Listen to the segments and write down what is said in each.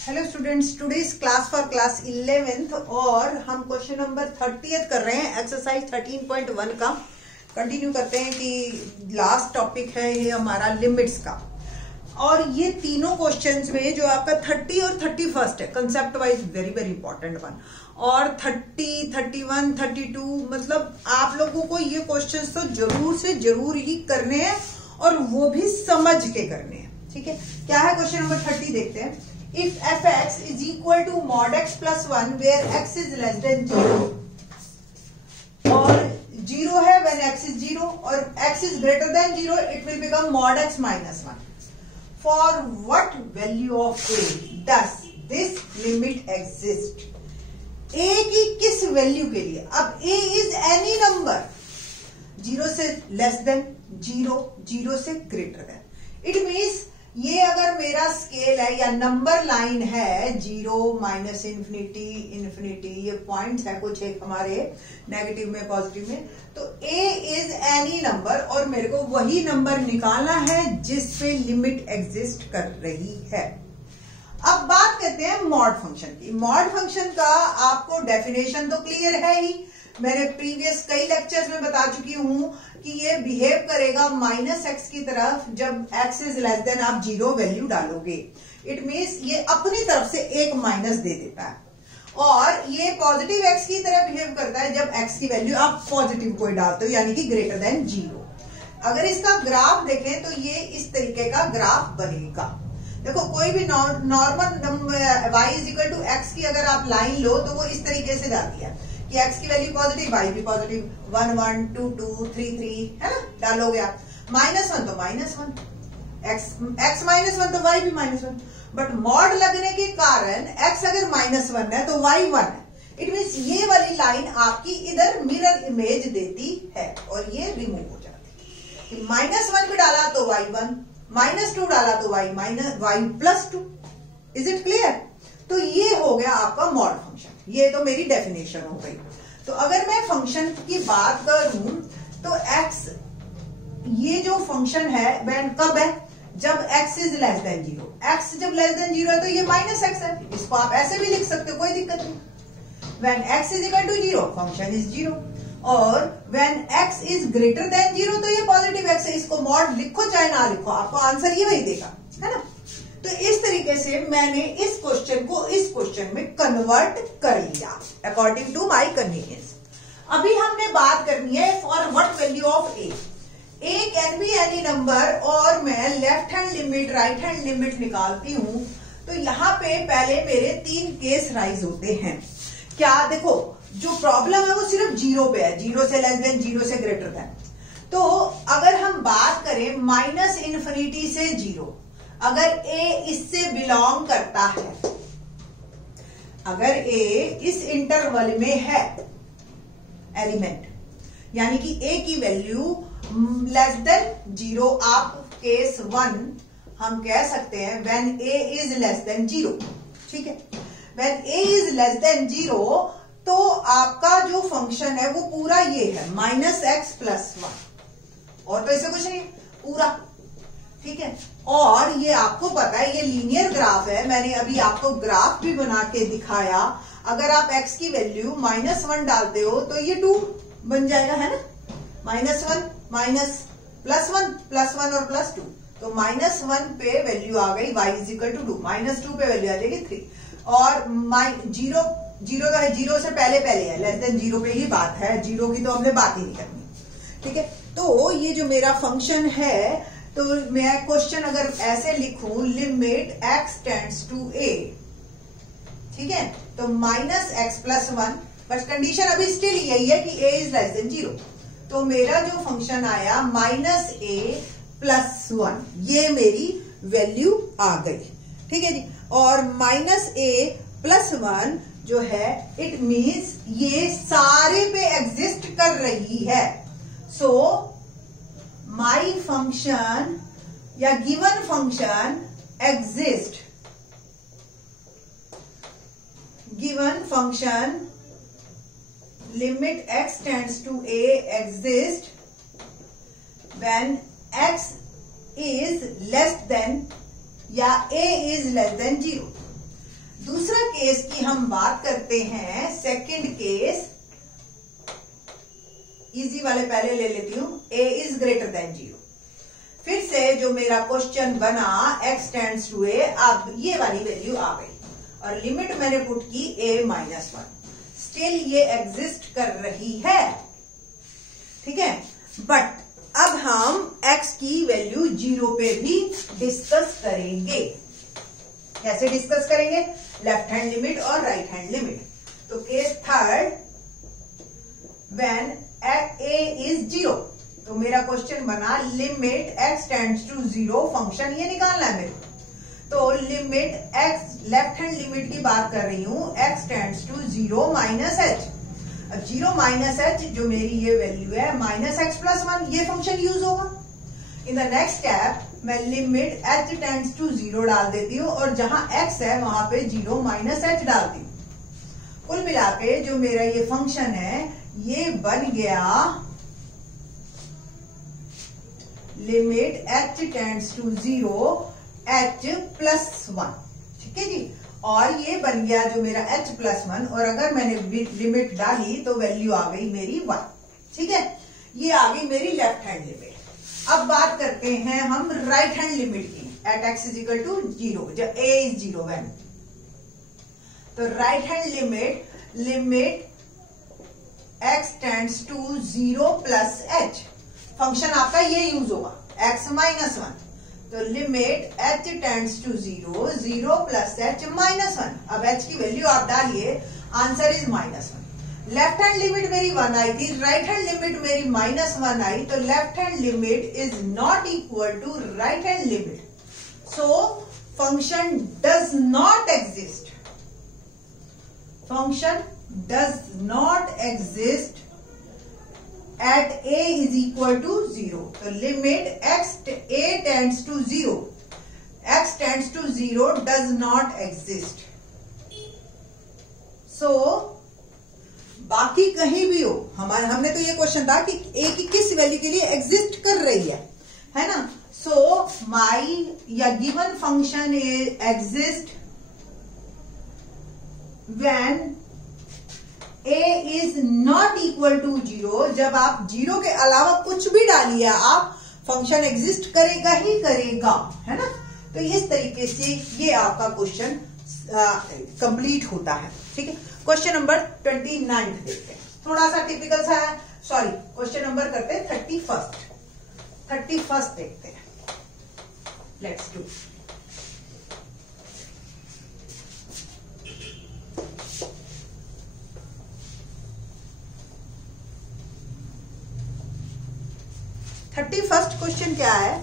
Hello students, today's class for class 11th और हम question number 30 कर रहे हैं। एक्सरसाइज 13.1 का कंटिन्यू करते हैं कि लास्ट टॉपिक है ये हमारा लिमिट्स का। और ये तीनों क्वेश्चंस में जो आपका 30 और 31 है concept wise very very important one, और 30, 31, 32 मतलब आप लोगों को ये क्वेश्चंस तो जरूर से जरूर ही करने हैं और वो भी समझ के करने हैं। ठीक है, क्या है क्वेश्चन नंबर 30 देखते हैं। If f(x) is equal to mod x plus 1 where x is less than 0 और 0 है when x is 0 और x is greater than 0 it will become mod x minus 1. For what value of a does this limit exist? a की किस value के लिए? अब a is any number 0 से less than 0, 0 से greater than. It means ये अगर मेरा स्केल है या नंबर लाइन है 0, माइनस इन्फिनिटी, इन्फिनिटी, ये पॉइंट्स है कुछ एक हमारे नेगेटिव में पॉजिटिव में, तो a इज एनी नंबर और मेरे को वही नंबर निकालना है जिस पे लिमिट एग्जिस्ट कर रही है। अब बात करते हैं मॉड फंक्शन की। मॉड फंक्शन का आपको डेफिनेशन तो क्लियर है ही, मैंने प्रीवियस कई लेक्चर्स में बता चुकी हूं कि ये बिहेव करेगा माइनस एक्स की तरफ जब एक्स इज लेस देन आप 0 वैल्यू डालोगे। इट मीन्स ये अपनी तरफ से एक माइनस दे देता है, और ये पॉजिटिव एक्स की तरह बिहेव करता है जब एक्स की वैल्यू आप पॉजिटिव कोई डालते हो यानी कि ग्रेटर देन 0। अगर इसका ग्राफ देखें तो ये इस तरीके का ग्राफ बनेगा। देखो कोई भी normal number y is equal to x की अगर आप लाइन लो तो वो इस तरीके से जाती है कि x की वैल्यू पॉजिटिव, y भी पॉजिटिव, 1 1 2 2 3 3 है ना, डालोगे आप। -1 तो -1, x -1 तो y भी -1, बट मॉड लगने के कारण x अगर -1 है तो y 1 है। इट मीन्स ये वाली लाइन आपकी इधर मिरर इमेज देती है और ये रिमूव हो जाती है। -1 भी डाला तो y 1, -2 डाला तो y +2। Is it clear? तो ये हो गया आपका मॉड फंक्शन। ये तो मेरी डेफिनेशन हो गई। तो अगर मैं फंक्शन की बात करूं तो x ये जो फंक्शन है वह कब है? जब x is less than 0। x जब लेस देन 0 है तो ये -x है, इसको आप ऐसे भी लिख सकते हो, कोई दिक्कत नहीं। when x is equal to 0 function is 0 और when x is greater than 0 तो ये पॉजिटिव x है। इसको मॉड लिखो चाहे ना लिखो, आपको आंसर ये वही देगा, है ना। तो इस तरीके से मैंने इस क्वेश्चन को इस क्वेश्चन में कन्वर्ट कर लिया अकॉर्डिंग टू माय कन्वीनियंस। अभी हमने बात करनी है for what value of a can be any number, और मैं left hand limit right hand limit निकालती हूं तो यहां पे पहले मेरे 3 केस राइज होते हैं। क्या देखो, जो प्रॉब्लम है वो सिर्फ 0 पे है, 0 से लेस देन, 0 से ग्रेटर देन। तो अगर हम बात करें -इन्फिनिटी से 0, अगर a इससे बिलोंग करता है, अगर a इस इंटरवल में है एलिमेंट, यानी कि a की वैल्यू लेस देन 0, आप केस 1 हम कह सकते हैं when a is less than 0। ठीक है, when a is less than 0 तो आपका जो फंक्शन है वो पूरा ये है -x + 1, और तो इससे कुछ नहीं, पूरा। ठीक है, और ये आपको पता है ये लीनियर ग्राफ है, मैंने अभी आपको ग्राफ भी बना के दिखाया। अगर आप x की वैल्यू -1 डालते हो तो ये 2 बन जाएगा, है ना। -1 माइनस +1 और +2, तो -1 पे वैल्यू आ गई y इज इक्वल टू 2, -2 पे वैल्यू आ जाएगी 3, और 0 से पहले है, लेस देन 0 पे ही बात है, 0 की तो हमने बात ही नहीं करनी। ठीक है, तो ये जो मेरा फंक्शन है, तो मैं क्वेश्चन अगर ऐसे लिखूं limit x tends to a, ठीक है, तो -x + 1, बट कंडीशन अभी स्टिल यही है कि a इज लेस देन 0। तो मेरा जो फंक्शन आया -a + 1, ये मेरी वैल्यू आ गई। ठीक है जी, और -a + 1 जो है इट मीन्स ये सारे पे एग्जिस्ट कर रही है। सो my function या given function exist, given function limit x tends to a exist when x is less than या a is less than 0। दूसरा केस की हम बात करते हैं, सेकंड केस, इजी वाले पहले ले लेती हूं। a is greater than 0। फिर से जो मेरा क्वेश्चन बना x टेंड्स टू a, अब ये वाली वैल्यू आ गई और लिमिट मैंने पुट की a-1। स्टिल ये एग्जिस्ट कर रही है, ठीक है। बट अब हम x की वैल्यू 0 पे भी डिस्कस करेंगे। कैसे डिस्कस करेंगे? लेफ्ट हैंड लिमिट और राइट हैंड लिमिट। तो case third, when a is 0, तो मेरा क्वेश्चन बना limit x tends to 0, function ये निकालना है मेरे को। तो limit x, left hand limit की बात कर रही हूं, x tends to 0 minus h। अब 0 माइनस h जो मेरी ये वैल्यू है माइनस x प्लस 1, ये फंक्शन यूज होगा। इन द नेक्स्ट स्टेप मैं लिमिट h टेंड्स टू 0 डाल देती हूँ और जहां x है वहां पे 0 माइनस h डालती हूँ। कुल मिला के जो मेरा ये फंक्शन है ये बन गया limit h tends to 0 h plus 1, ठीक है जी। और ये बन गया जो मेरा h प्लस 1, और अगर मैंने लिमिट डाली तो वैल्यू आ गई मेरी 1, ठीक है। ये आ गई मेरी लेफ्ट हैंड लिमिट। अब बात करते हैं हम राइट हैंड लिमिट की, at x is equal to 0, जब a इज 0 व्हेन। तो right hand limit x tends to 0 plus h, function आपका ये यूज होगा x माइनस 1। तो limit h tends to 0, 0 plus h minus 1। अब h की value आप डालिए, answer is minus 1। Left hand limit मेरी 1 आई थी, राइट हैंड लिमिट मेरी माइनस 1 आई, तो left hand limit is not equal to right hand limit. So function does not exist, function does not exist at a is equal to 0. तो limit a tends to 0, x tends to 0 does not exist. So बाकी कहीं भी हो, हमने तो ये question था कि a की किस वैल्यू के लिए एग्जिस्ट कर रही है ना। सो माई या given function exist when a is not equal to 0। जब आप 0 के अलावा कुछ भी डालिए आप, फंक्शन एग्जिस्ट करेगा ही करेगा, है ना। तो इस तरीके से ये आपका क्वेश्चन कंप्लीट होता है, ठीक है। क्वेश्चन नंबर 29 देखते हैं, थोड़ा सा टिपिकल सा है, सॉरी क्वेश्चन नंबर करते हैं 31st देखते हैं। Let's do. फर्स्ट क्वेश्चन क्या है,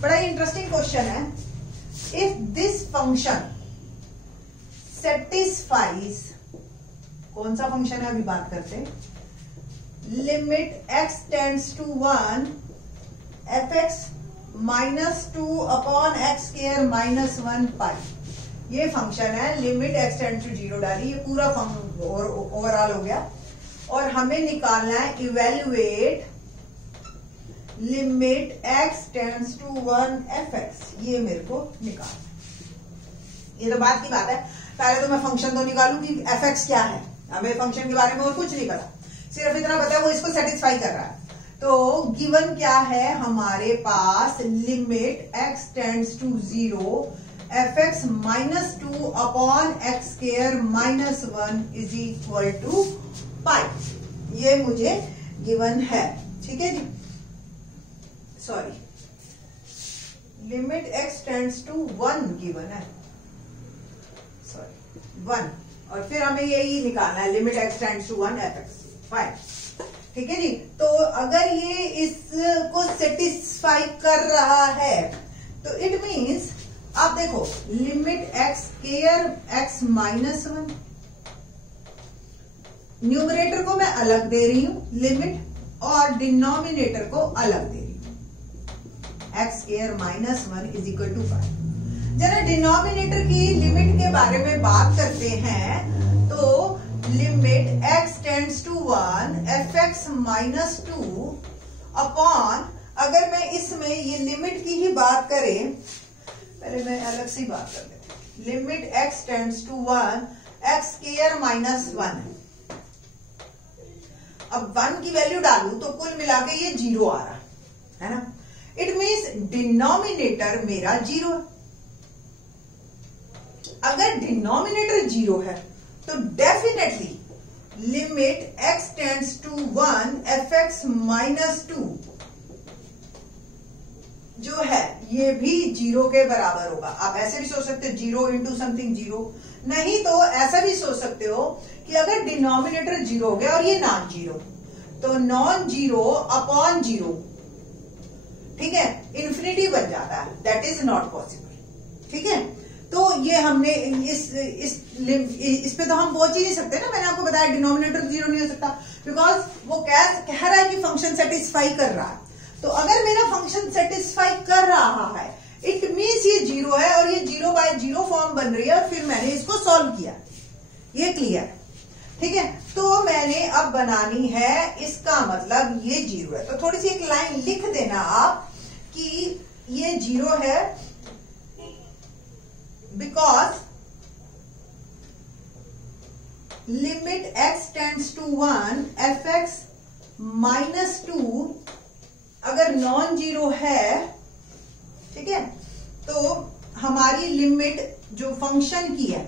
बड़ा इंटरेस्टिंग क्वेश्चन है। इफ दिस फंक्शन सेटिस्फाइज, कौन सा फंक्शन है अभी बात करते हैं, limit x tends to 1 fx minus 2 upon x square minus 1 pi. ये फंक्शन है, लिमिट x टेंड्स टू 0 डाली, ये पूरा ओवरऑल हो गया। और हमें निकालना है evaluate limit x tends to 1 fx, ये मेरे को निकालना। ये तो बात की बात है, पहले तो मैं फंक्शन तो निकालूं कि fx क्या है। हमें फंक्शन के बारे में और कुछ नहीं पता, सिर्फ इतना पता है वो इसको सेटिस्फाई कर रहा है। तो गिवन क्या है हमारे पास, limit x tends to 0 fx minus 2 upon x square minus 1 is equal to pi. ये मुझे गिवन है, ठीक है जी। Sorry, limit x tends to 1 given है, सॉरी 1, और फिर हमें यही निकालना है limit x tends to 1 fx, fine, ठीक है जी। तो अगर ये इसको सेटिस्फाई कर रहा है तो इट मीन्स, आप देखो limit x square x minus 1, numerator को मैं अलग दे रही हूं लिमिट, और डिनोमिनेटर को अलग दे रही हूं, x square minus 1 is equal to 5। जरा डिनोमिनेटर की लिमिट के बारे में बात करते हैं। तो limit x tends to 1 fx minus 2 upon, अगर मैं इसमें ये लिमिट की ही बात करें, पहले मैं अलग से ही बात कर लेती हूँ, limit x tends to 1 x square minus 1 है। अब 1 की वैल्यू डालू तो कुल मिला के ये 0 आ रहा है ना। इट मीन्स डिनोमिनेटर मेरा 0 है। अगर डिनोमिनेटर 0 है तो definitely limit x tends to 1 fx minus 2 जो है ये भी 0 के बराबर होगा। आप ऐसे भी सोच सकते हो 0 इंटू समथिंग 0, नहीं तो ऐसा भी सोच सकते हो कि अगर डिनोमिनेटर 0 हो गया और ये नॉन जीरो तो नॉन जीरो अपॉन 0, ठीक है, इन्फिनिटी बन जाता है। That is not possible. ठीक है, तो ये हमने इस पे तो हम पहुंच ही नहीं सकते ना। मैंने आपको बताया डिनोमिनेटर 0 नहीं हो सकता बिकॉज वो कह रहा है कि फंक्शन सेटिस्फाई कर रहा है। तो अगर मेरा फंक्शन सेटिस्फाई कर रहा है इट मीन्स ये 0 है और ये 0 बाय 0 फॉर्म बन रही है और फिर मैंने इसको सॉल्व किया। ये क्लियर, ठीक है। तो मैंने अब बनानी है इसका मतलब ये 0 है। तो थोड़ी सी एक लाइन लिख देना आप कि ये 0 है because limit x tends to 1 fx minus 2 अगर नॉन जीरो है, ठीक है, तो हमारी लिमिट जो फंक्शन की है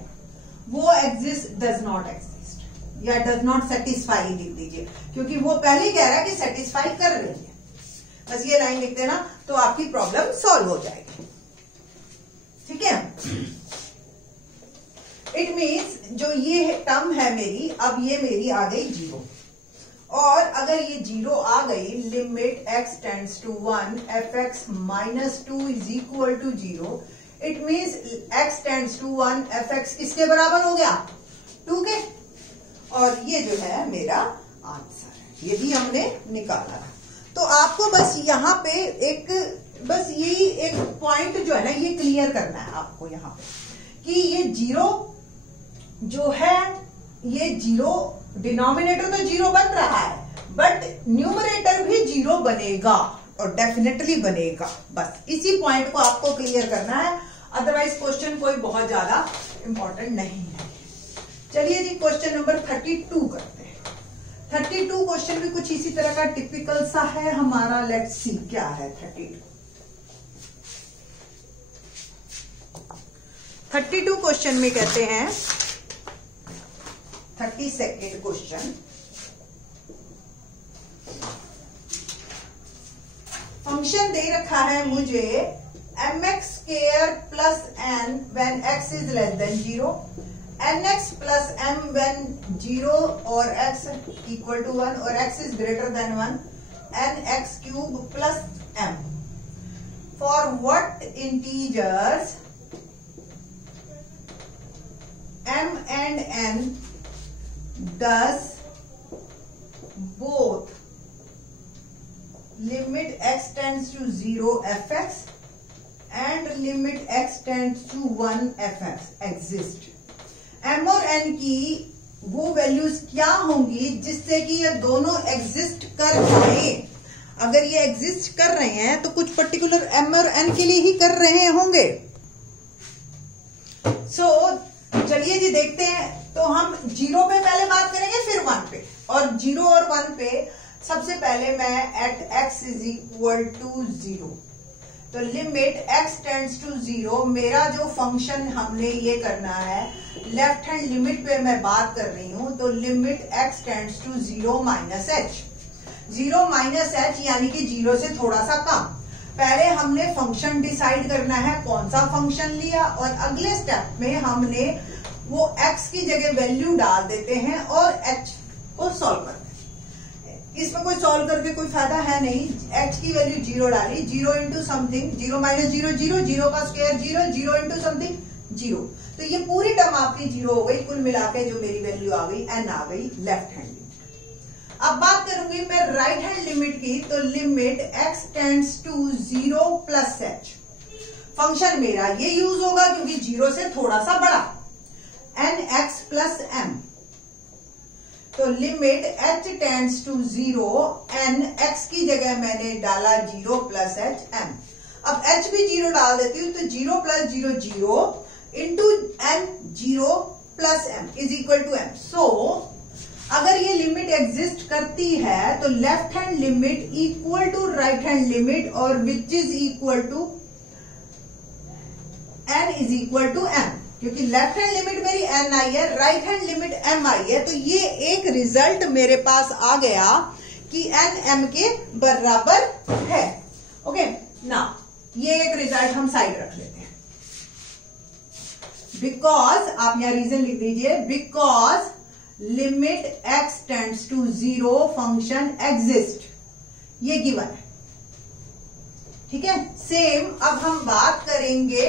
वो एग्जिस्ट डज नॉट एग्जिस्ट या डज नॉट सेटिस्फाई लिख दीजिए क्योंकि वो पहले कह रहा है कि सेटिस्फाई कर रही है। बस ये लाइन लिख देना तो आपकी प्रॉब्लम सॉल्व हो जाएगी। ठीक है, इट मीन्स जो ये टर्म है मेरी, अब ये मेरी आ गई 0 और अगर ये 0 आ गई limit x tends to 1 fx minus 2 is equal to 0, it means x tends to 1 fx किसके बराबर हो गया 2 के, और ये जो है मेरा आंसर है। ये भी हमने निकाला। तो आपको बस यहाँ पे बस यही एक पॉइंट जो है ना ये क्लियर करना है आपको यहाँ पे कि ये 0 जो है ये 0 डिनोमिनेटर तो 0 बन रहा है बट न्यूमरेटर भी 0 बनेगा और डेफिनेटली बनेगा। बस इसी पॉइंट को आपको क्लियर करना है, अदरवाइज क्वेश्चन कोई बहुत ज्यादा इंपॉर्टेंट नहीं है। चलिए जी क्वेश्चन नंबर 32 करते हैं। 32 क्वेश्चन भी कुछ इसी तरह का टिपिकल सा है हमारा। लेट्स सी क्या है 32 क्वेश्चन में कहते हैं 32nd क्वेश्चन, फंक्शन दे रखा है मुझे mx square plus n when x is less than 0, nx plus m when 0 और x इक्वल टू 1 और x is greater than 1, nx cube plus m for what integers m and n does both limit x tends to 0 fx and limit x tends to 1 fx exist। m और n की वो values क्या होंगी जिससे कि ये दोनों exist कर जाए। अगर ये एग्जिस्ट कर रहे हैं तो कुछ पर्टिकुलर m और n के लिए ही कर रहे होंगे। चलिए जी देखते हैं। तो हम 0 पे पहले बात करेंगे फिर 1 पे, और 0 और 1 पे सबसे पहले मैं at x is equal to 0, तो लिमिट x टेंड्स टू 0 मेरा जो फंक्शन हमने ये करना है लेफ्ट हैंड लिमिट पे मैं बात कर रही हूं। तो limit x tends to 0 minus h, 0 minus h यानी कि 0 से थोड़ा सा कम। पहले हमने फंक्शन डिसाइड करना है कौन सा फंक्शन लिया और अगले स्टेप में हमने वो x की जगह वैल्यू डाल देते हैं और h को सॉल्व करते हैं। इसमें कोई सॉल्व करके कोई फायदा है नहीं। h की वैल्यू 0 डाली, 0 इंटू समथिंग, 0 माइनस 0 0, 0 का स्क्वायर 0, 0 इंटू समथिंग 0, तो ये पूरी टर्म आपकी 0 हो गई। कुल मिला के जो मेरी वैल्यू आ गई n आ गई लेफ्ट हैंड। अब बात करूंगी मैं राइट हैंड लिमिट की, तो limit x tends to 0 plus h, function मेरा ये यूज होगा क्योंकि 0 से थोड़ा सा बड़ा, nx प्लस m, तो limit h tends to 0, nx की जगह मैंने डाला 0 प्लस h m। अब h भी 0 डाल देती हूं तो 0 plus 0 0, into n 0 plus m is equal to m. So अगर ये लिमिट एग्जिस्ट करती है तो left hand limit equal to right hand limit और which is equal to n is equal to m, क्योंकि लेफ्ट हैंड लिमिट मेरी n i है, right hand limit m i है। तो ये एक रिजल्ट मेरे पास आ गया कि एन एम के बराबर है। ओके ना, ये एक रिजल्ट हम साइड रख लेते हैं। बिकॉज आप यहां रीजन लिख दीजिए, because limit x tends to 0 function exist, ये गिवन है। ठीक है, सेम अब हम बात करेंगे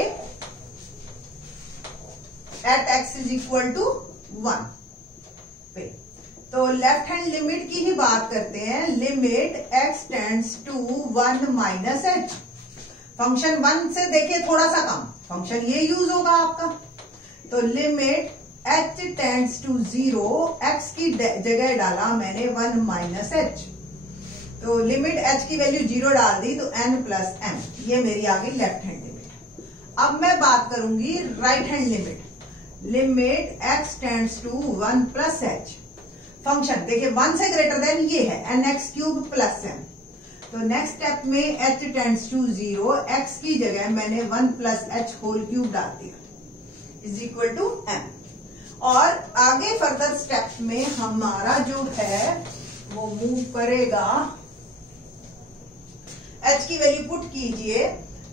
at x is equal to 1 पे। तो लेफ्ट हैंड लिमिट की ही बात करते हैं, limit x tends to 1 minus h. Function 1 से देखिए थोड़ा सा कम, फंक्शन ये यूज होगा आपका। तो limit h tends to 0, x की जगह डाला मैंने 1 माइनस एच। तो लिमिट एच की वैल्यू 0 डाल दी तो एन प्लस एम, ये मेरी आ गई लेफ्ट हैंड लिमिट। अब मैं बात करूंगी right hand limit, limit x tends to 1 plus h. Function देखिए 1 से ग्रेटर देन ये है n x cube plus m. तो नेक्स्ट स्टेप में एच टेंड्स टू 0, एक्स की जगह मैंने 1 प्लस एच होल क्यूब डाल दिया इज इक्वल टू एम। और आगे फर्दर स्टेप में हमारा जो है वो मूव करेगा, एच की वैल्यू पुट कीजिए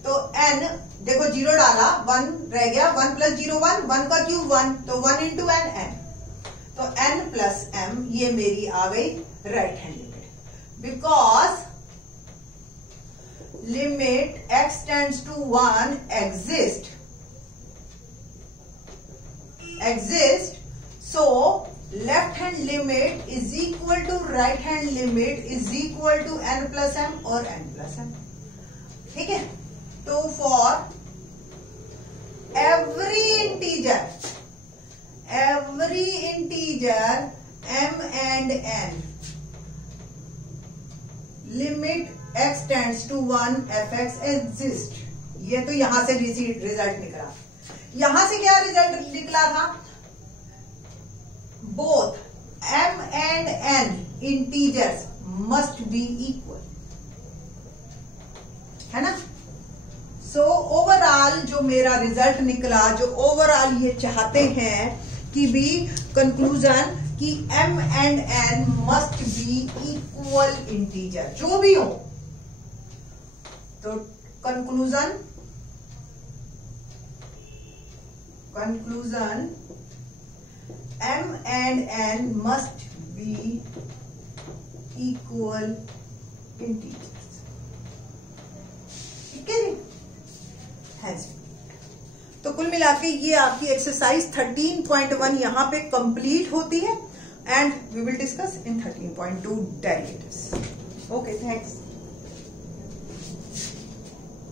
तो एन देखो 0 डाला 1 रह गया, 1 प्लस 0 1, 1 का क्यूब 1, तो 1 इंटू एन एन, तो एन प्लस एम ये मेरी आ गई right hand limit. Because limit x tends to 1 exist, so left hand limit is equal to right hand limit is equal to n plus m और n plus m. ठीक है, तो for every integer m and n, limit x tends to 1 fx exist। ये तो यहां से result निकला। यहां से क्या रिजल्ट निकला था, both m and n integers must be equal, है ना। सो ओवरऑल जो मेरा रिजल्ट निकला, जो ओवरऑल ये चाहते हैं कि भी कंक्लूजन कि m and n must be equal integer, जो भी हो। तो conclusion m and n must be equal integers. ठीक है जी। तो कुल मिला के ये आपकी एक्सरसाइज 13.1 यहां पे कंप्लीट होती है and we will discuss in 13.2 derivatives. Okay, thanks.